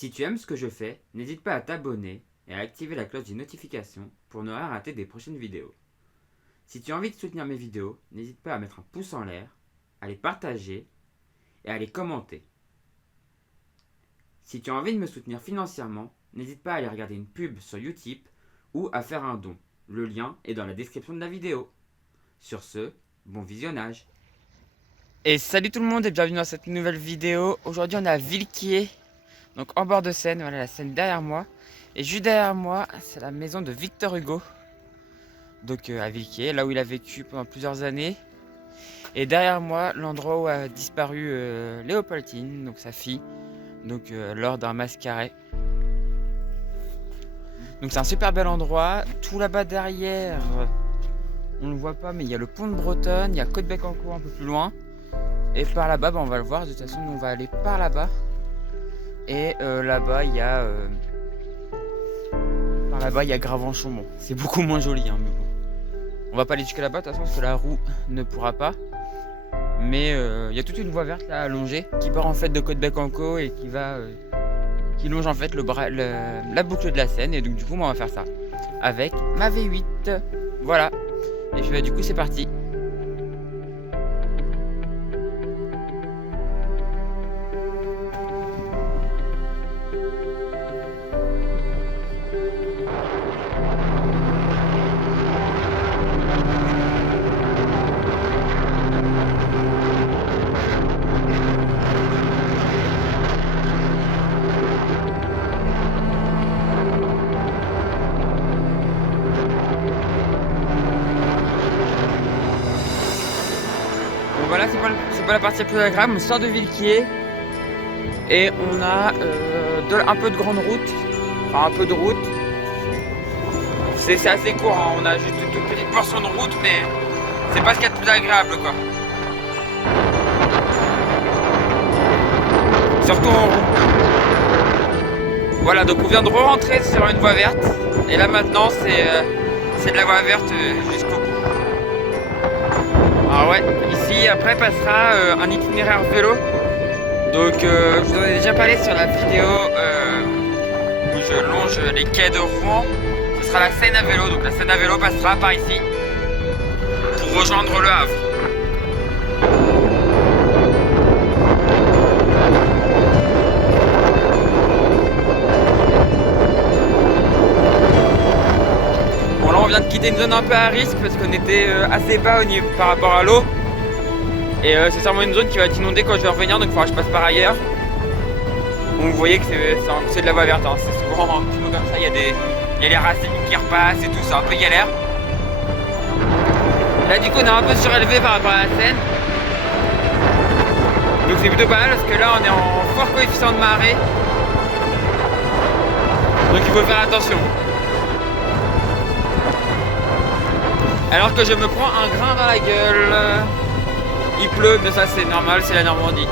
Si tu aimes ce que je fais, n'hésite pas à t'abonner et à activer la cloche des notifications pour ne rien rater des prochaines vidéos. Si tu as envie de soutenir mes vidéos, n'hésite pas à mettre un pouce en l'air, à les partager et à les commenter. Si tu as envie de me soutenir financièrement, n'hésite pas à aller regarder une pub sur Utip ou à faire un don. Le lien est dans la description de la vidéo. Sur ce, bon visionnage. Et salut tout le monde et bienvenue dans cette nouvelle vidéo. Aujourd'hui on est à Villequier, donc en bord de Seine, voilà la Seine derrière moi. Et juste derrière moi, c'est la maison de Victor Hugo. Donc à Villequier, là où il a vécu pendant plusieurs années. Et derrière moi, l'endroit où a disparu Léopoldine, donc sa fille, donc lors d'un mascaret. Donc c'est un super bel endroit. Tout là-bas derrière, on ne le voit pas, mais il y a le pont de Bretonne, il y a Côte-Bec-en-Caux un peu plus loin. Et par là-bas, on va le voir. De toute façon, nous, on va aller par là-bas. Et là-bas, il y a par là-bas, il y a Gravenchon. Bon, c'est beaucoup moins joli, hein, mais bon. On va pas aller jusqu'à là-bas, de toute façon, parce que la roue ne pourra pas. Mais il y a toute une voie verte là à longer qui part en fait de Côte-Bec-en-Caux et qui longe en fait la boucle de la Seine. Et donc du coup, moi, on va faire ça avec ma V8. Voilà. Et puis du coup, c'est parti. Voilà, c'est pas la partie la plus agréable. On sort de Villequier et on a un peu de grande route, enfin un peu de route. C'est assez court, hein. On a juste une toute petite portion de route, mais c'est pas ce qu'il y a de plus agréable, quoi. Surtout en route. Voilà, donc on vient de re-rentrer sur une voie verte et là maintenant c'est de la voie verte jusqu'au bout. Ah ouais, ici après passera un itinéraire vélo. Donc je vous en ai déjà parlé sur la vidéo où je longe les quais de Rouen. Ce sera la Seine à vélo, donc la Seine à vélo passera par ici pour rejoindre le Havre. Bon là on vient de quitter une zone un peu à risque parce qu'on était assez bas au niveau par rapport à l'eau. Et c'est sûrement une zone qui va être inondée quand je vais revenir, donc il faudra que je passe par ailleurs. Donc vous voyez que c'est de la voie verte, hein. C'est souvent un petit peu comme ça, il y a les racines qui repassent et tout, c'est un peu galère. Là du coup on est un peu surélevé par rapport à la Seine. Donc c'est plutôt pas mal parce que là on est en fort coefficient de marée. Donc il faut faire attention. Alors que je me prends un grain dans la gueule. Il pleut, mais ça c'est normal, c'est la Normandie.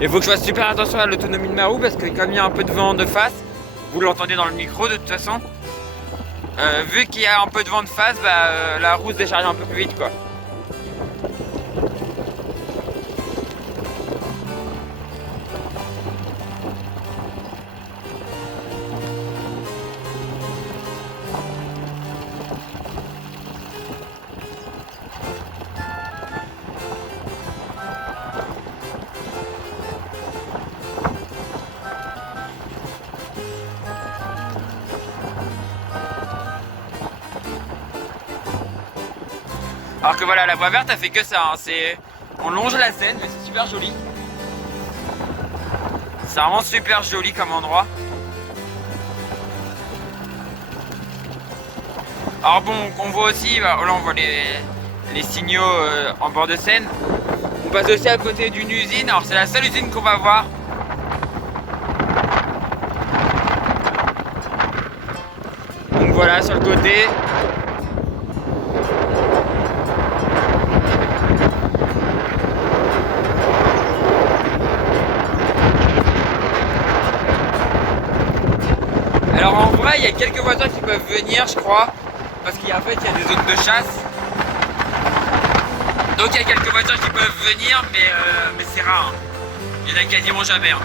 Il faut que je fasse super attention à l'autonomie de ma roue parce que comme il y a un peu de vent de face, vous l'entendez dans le micro de toute façon, vu qu'il y a un peu de vent de face, la roue se décharge un peu plus vite, quoi. Alors que voilà, la voie verte elle fait que ça, hein. On longe la Seine, mais c'est super joli. C'est vraiment super joli comme endroit. Alors bon, on voit aussi, là on voit les signaux en bord de Seine. On passe aussi à côté d'une usine, alors c'est la seule usine qu'on va voir. Donc voilà, sur le côté. Alors en vrai, il y a quelques voitures qui peuvent venir, je crois, parce qu'il y a des zones de chasse. Donc il y a quelques voitures qui peuvent venir, mais c'est rare. Hein. Il y en a quasiment jamais. Hein.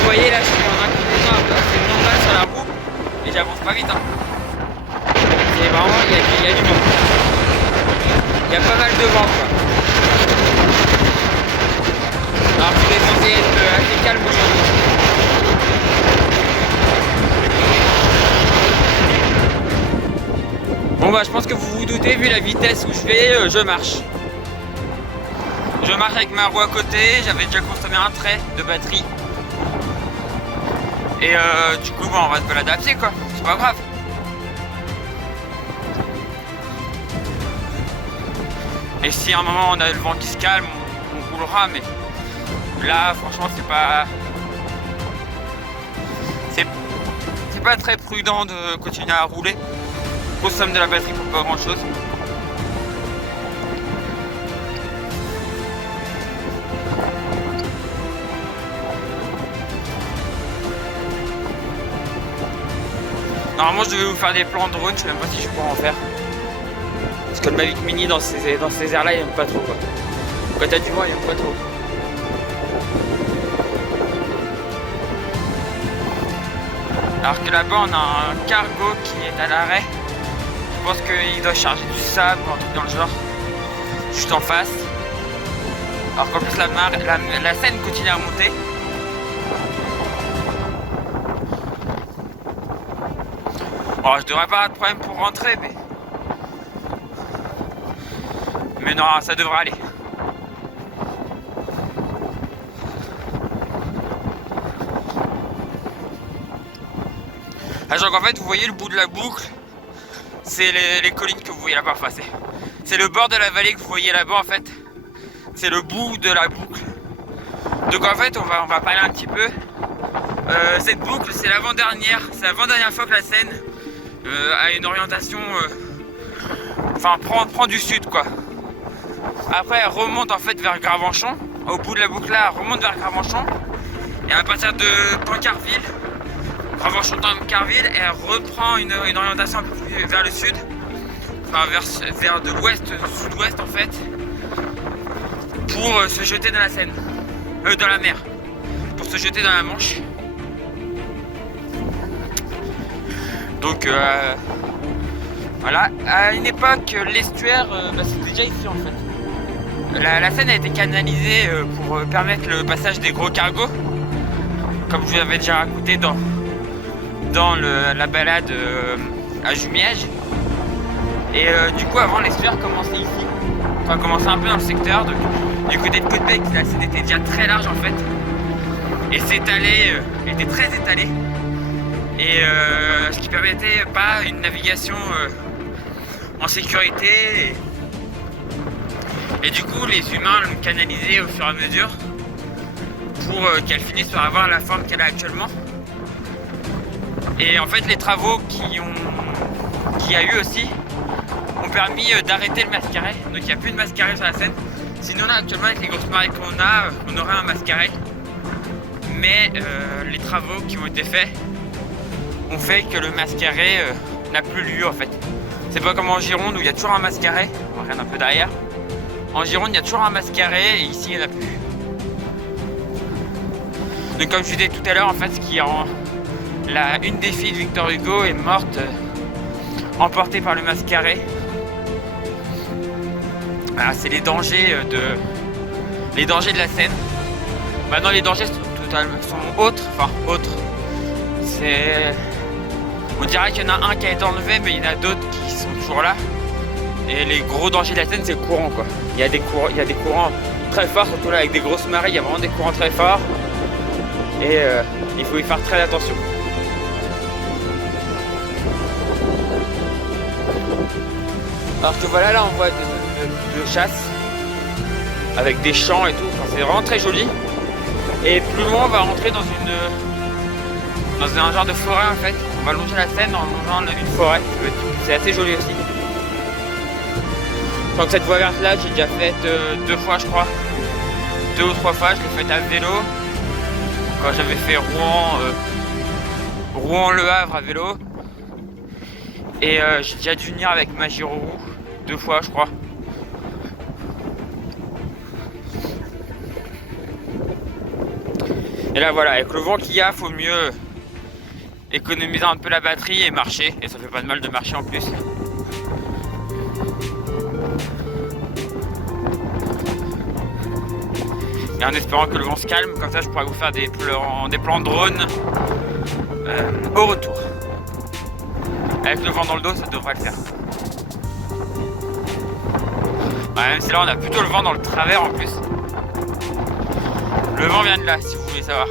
Vous voyez là, je suis en inclinaison assez normale sur la roue et j'avance pas vite. Hein. C'est vraiment, il y a du vent. Il y a pas mal de vent quoi. Alors je vais censé être assez calme aujourd'hui. Bon bah je pense que vous vous doutez, vu la vitesse où je vais, je marche. Je marche avec ma roue à côté, j'avais déjà consommé un trait de batterie. Et du coup on va se balader à pied quoi, c'est pas grave. Et si à un moment on a le vent qui se calme, on roulera, mais là franchement c'est pas très prudent de continuer à rouler. On consomme de la batterie pour pas grand chose. Normalement je devais vous faire des plans de drone, je sais même pas si je pourrais en faire. Parce que le Mavic Mini dans ces airs là il aime pas trop quoi. Quand t'as du vent il aime pas trop. Alors que là-bas on a un cargo qui est à l'arrêt. Je pense qu'il doit charger du sable ou un truc dans le genre. Juste en face. Alors qu'en plus la Seine continue à monter. Bon, je devrais pas avoir de problème pour rentrer, mais non, ça devrait aller. Ah, genre en fait, vous voyez le bout de la boucle, c'est les collines que vous voyez là-bas. Enfin, c'est le bord de la vallée que vous voyez là-bas en fait. C'est le bout de la boucle. Donc en fait, on va parler un petit peu. Cette boucle, c'est l'avant-dernière fois que la Seine a une orientation, prend du sud quoi. Après elle remonte en fait vers Gravenchon. Au bout de la boucle là, elle remonte vers Gravenchon. Et à partir de Tancarville, Gravenchon-Tancarville, elle reprend une orientation un peu plus vers le sud. Enfin vers de l'ouest, sud-ouest en fait. Pour se jeter dans la Seine. Dans la mer. Pour se jeter dans la Manche. Donc voilà, à une époque l'estuaire c'était déjà ici en fait. La Seine a été canalisée pour permettre le passage des gros cargos, comme je vous avais déjà raconté dans la balade à Jumièges. Et du coup avant l'estuaire commençait ici, enfin commençait un peu dans le secteur, donc du côté de Côte-Bec la Seine était déjà très large en fait. Et s'étalait, était très étalée. Et ce qui permettait pas une navigation en sécurité et du coup les humains l'ont canalisée au fur et à mesure pour qu'elle finisse par avoir la forme qu'elle a actuellement. Et en fait les travaux qu'il y a eu aussi ont permis d'arrêter le mascaret, donc il n'y a plus de mascaret sur la Seine. Sinon là actuellement avec les grosses marées qu'on a, on aurait un mascaret, mais les travaux qui ont été faits ont fait que le mascaret n'a plus lieu en fait. C'est pas comme en Gironde où il y a toujours un mascaret. On regarde un peu derrière. En Gironde il y a toujours un mascaret et ici il n'y en a plus. Donc comme je disais tout à l'heure, en fait, ce qui rend une des filles de Victor Hugo est morte, emportée par le mascaré. Voilà, c'est les dangers de la Seine. Maintenant les dangers sont autres, on dirait qu'il y en a un qui a été enlevé, mais il y en a d'autres qui sont toujours là. Et les gros dangers de la Seine, c'est le courant, quoi. Il y a des courants très forts, surtout là avec des grosses marées, il y a vraiment des courants très forts. Et il faut y faire très attention. Alors que voilà, là on voit de chasse avec des champs et tout, enfin, c'est vraiment très joli. Et plus loin on va rentrer dans un genre de forêt en fait. On va longer la Seine en longeant une forêt, c'est assez joli aussi. Donc cette voie verte là j'ai déjà faite 2 fois je crois, 2 ou 3 fois, je l'ai faite à vélo. Quand j'avais fait Rouen-Le Havre à vélo. Et j'ai déjà dû venir avec ma Giro 2 fois je crois. Et là voilà, avec le vent qu'il y a, faut mieux économiser un peu la batterie et marcher. Et ça fait pas de mal de marcher en plus. Et en espérant que le vent se calme, comme ça je pourrais vous faire des plans drone au retour. Avec le vent dans le dos, ça devrait le faire. Ouais, même si là on a plutôt le vent dans le travers en plus. Le vent vient de là, si vous voulez savoir.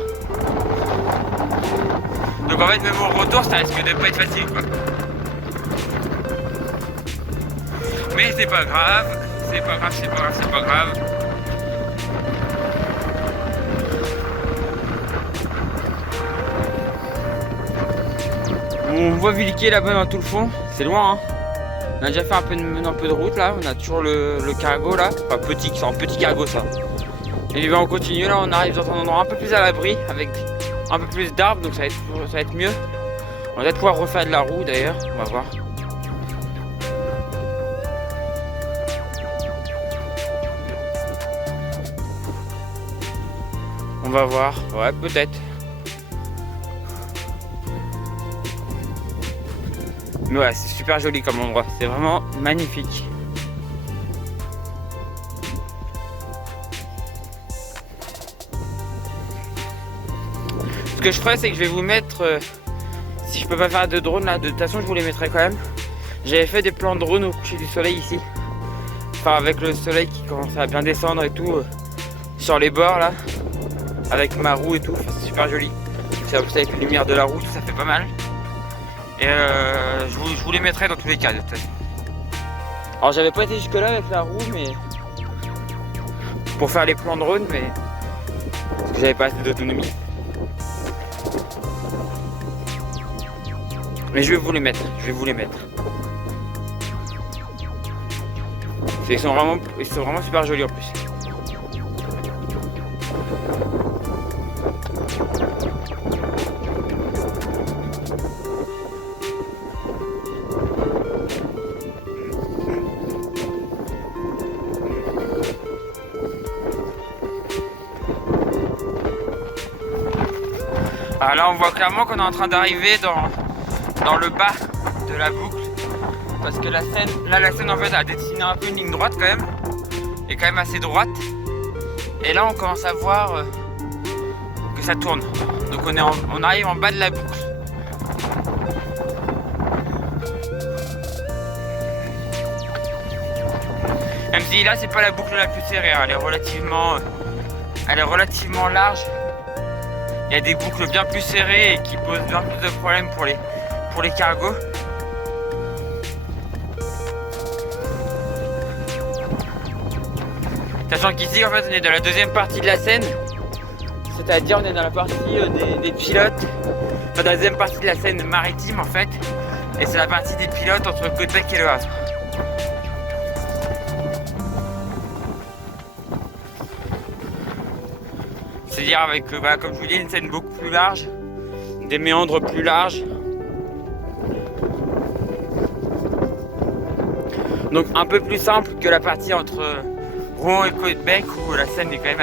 Donc en fait, même au retour, ça risque de pas être facile, quoi. Mais c'est pas grave, c'est pas grave. On voit Villequier là-bas dans tout le fond, c'est loin hein. On a déjà fait un peu de route là, on a toujours le cargo là, enfin c'est un petit cargo ça. Et bien on continue là, on arrive dans un endroit un peu plus à l'abri avec un peu plus d'arbres, donc ça va être mieux. On va peut-être pouvoir refaire de la roue d'ailleurs, on va voir. On va voir, ouais peut-être. Mais ouais, c'est super joli comme endroit, c'est vraiment magnifique. Ce que je ferai, c'est que je vais vous mettre, si je peux pas faire de drone là, de toute façon je vous les mettrai quand même. J'avais fait des plans de drone au coucher du soleil ici. Enfin avec le soleil qui commence à bien descendre et tout, sur les bords là. Avec ma roue et tout, enfin, c'est super joli. C'est avec la lumière de la roue, tout ça fait pas mal. Et je vous les mettrai dans tous les cas de toute façon. Alors j'avais pas été jusque là avec la roue mais pour faire les plans drone, mais parce que j'avais pas assez d'autonomie. Mais je vais vous les mettre, Ils sont vraiment super jolis en plus. Alors là on voit clairement qu'on est en train d'arriver dans le bas de la boucle. Parce que la Seine en fait a dessiné un peu une ligne droite quand même. Et quand même assez droite. Et là on commence à voir que ça tourne. Donc on arrive en bas de la boucle. Même si là c'est pas la boucle la plus serrée, hein. Elle est relativement large. Il y a des boucles bien plus serrées et qui posent bien plus de problèmes pour les cargos. Sachant qu'ici en fait on est dans la deuxième partie de la Seine. C'est-à-dire on est dans la partie des pilotes. Enfin dans la deuxième partie de la Seine maritime en fait. Et c'est la partie des pilotes entre Caudebec et Le Havre. C'est-à-dire avec, comme je vous dis, une Seine beaucoup plus large, des méandres plus larges. Donc un peu plus simple que la partie entre Rouen et Caudebec où la Seine est quand même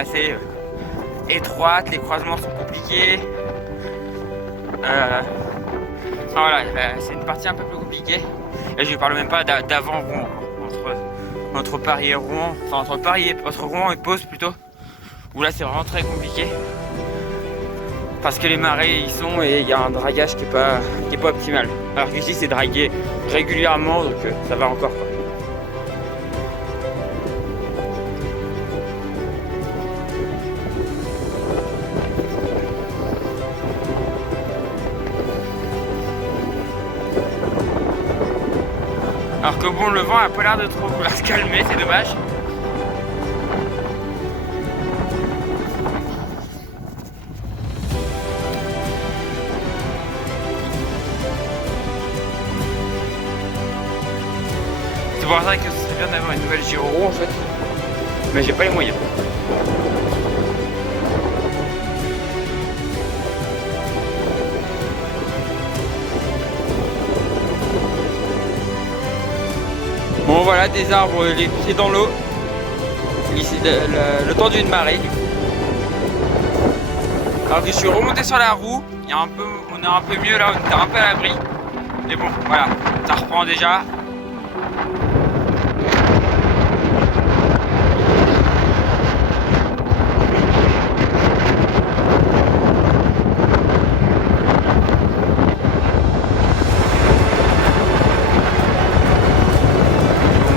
étroite, les croisements sont compliqués. Voilà, c'est une partie un peu plus compliquée. Et je ne parle même pas d'avant Rouen, entre Paris et Rouen, enfin entre Rouen et Pau plutôt, où là c'est vraiment très compliqué. Parce que les marées y sont et il y a un dragage qui est pas optimal. Alors qu'ici c'est dragué régulièrement, donc ça va encore, quoi. Alors que bon, le vent a pas l'air de trop vouloir se calmer, c'est dommage. C'est pour ça que ce serait bien d'avoir une nouvelle Giro en fait. Mais j'ai pas les moyens. Bon voilà, des arbres les pieds dans l'eau. Ici le temps d'une marée du coup. Alors que je suis remonté sur la roue, on est un peu mieux là, on était un peu à l'abri. Mais bon voilà, ça reprend déjà.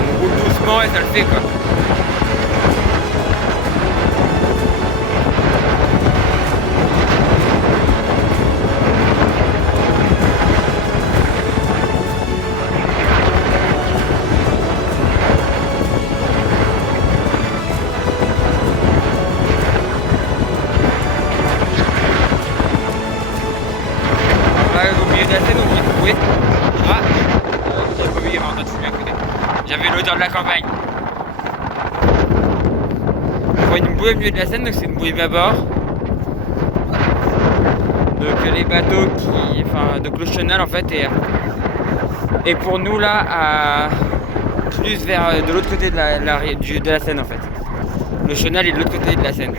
On roule doucement et ça le fait quoi. J'avais l'odeur de la campagne. On voit une bouée au milieu de la Seine, donc c'est une bouée bâbord. Donc les bateaux donc le chenal en fait est pour nous là plus vers de l'autre côté de la Seine en fait. Le chenal est de l'autre côté de la Seine.